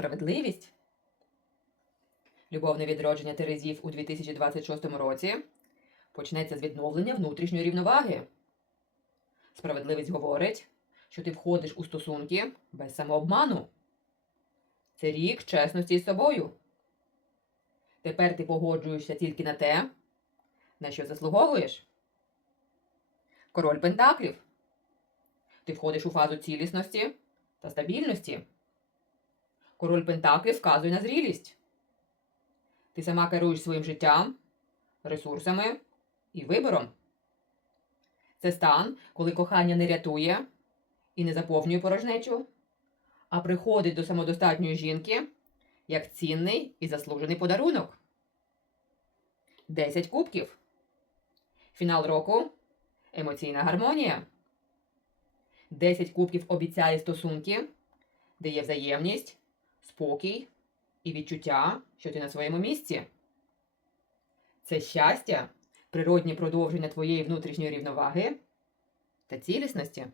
справедливість. Любовне відродження Терезів у 2026 році почнеться з відновлення внутрішньої рівноваги. Справедливість говорить, що ти входиш у стосунки без самообману. Це рік чесності з собою. Тепер ти погоджуєшся тільки на те, на що заслуговуєш. Король Пентаклів. Ти входиш у фазу цілісності та стабільності. Король Пентаклів вказує на зрілість. Ти сама керуєш своїм життям, ресурсами і вибором. Це стан, коли кохання не рятує і не заповнює порожнечу, а приходить до самодостатньої жінки як цінний і заслужений подарунок. 10 кубків. Фінал року емоційна гармонія. 10 кубків обіцяє стосунки, де є взаємність, спокій і відчуття, що ти на своєму місці. Це щастя, природнє продовження твоєї внутрішньої рівноваги та цілісності.